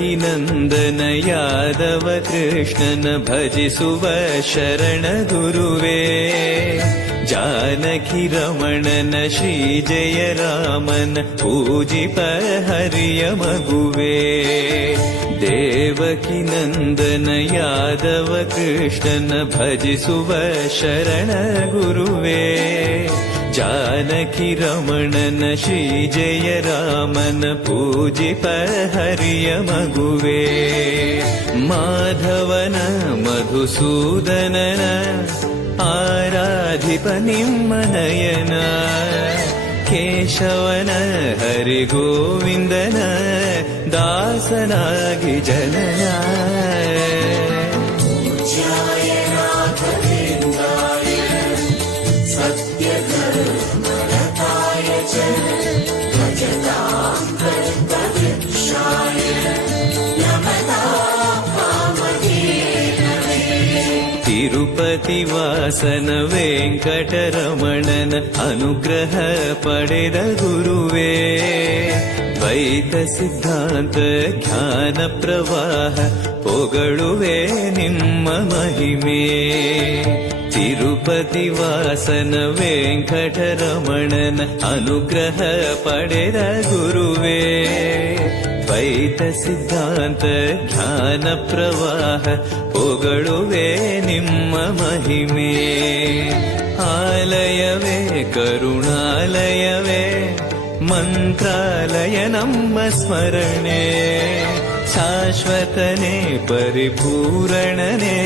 ದೇವಕಿ ನಂದನ ಯಾದವ ಕೃಷ್ಣನ ಭಜಿಸುವ ಶರಣ ಗುರುವೇ. ಜಾನಕಿ ರಮಣನ ಶ್ರೀ ಜಯ ರಾಮನ ಪೂಜಿಪ ಹರಿಯ ಮಗುವೇ. ದೇವಕಿ ನಂದನ ಯಾದವ ಕೃಷ್ಣನ ಭಜಿಸುವ ಶರಣ ಗುರುವೇ. ಜಾನಕಿ ರಮಣನ ಶ್ರೀ ಜಯ ರಾಮನ ಪೂಜಿಪ ಹರಿಯ ಮಗುವೇ. ಮಾಧವನ ಮಧುಸೂದನನ ಆರಾಧಿಪ ನಿಮ್ಮ ನಯನ. ಕೇಶವನ ಹರಿಗೋವಿಂದನ ದಾಸನಾಗಿ ಜನನ. ತಿರುಪತಿ ವಾಸನ ವೆಂಕಟರಮಣನ ಅನುಗ್ರಹ ಪಡೆದ ಗುರುವೇ. ದ್ವೈತ ಸಿದ್ಧಾಂತ ಜ್ಞಾನ ಪ್ರವಾಹ ಪೊಗಳುವೆ ನಿಮ್ಮ ಮಹಿಮೆ. ತಿರುಪತಿ ವಾಸನ ವೆಂಕಟರಮಣನ ಅನುಗ್ರಹ ಪಡೆದ ಗುರುವೇ. ದ್ವೈತ ಸಿದ್ಧಾಂತ ಜ್ಞಾನ ಪ್ರವಾಹ ಪೊಗಳುವೆ ನಿಮ್ಮ ಮಹಿಮೆ. ಆಲಯವೇ ಕರುಣಾಲಯವೇ ಮಂತ್ರಾಲಯ ನಮ್ಮ ಸ್ಮರಣೆ. ಶಾಶ್ವತನೇ ಪರಿಪೂರಣನೇ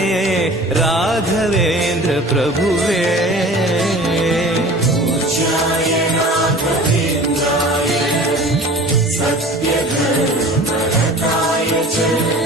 ರಾಘವೇಂದ್ರ ಪ್ರಭುವೇ. सत्य धर्म रताय च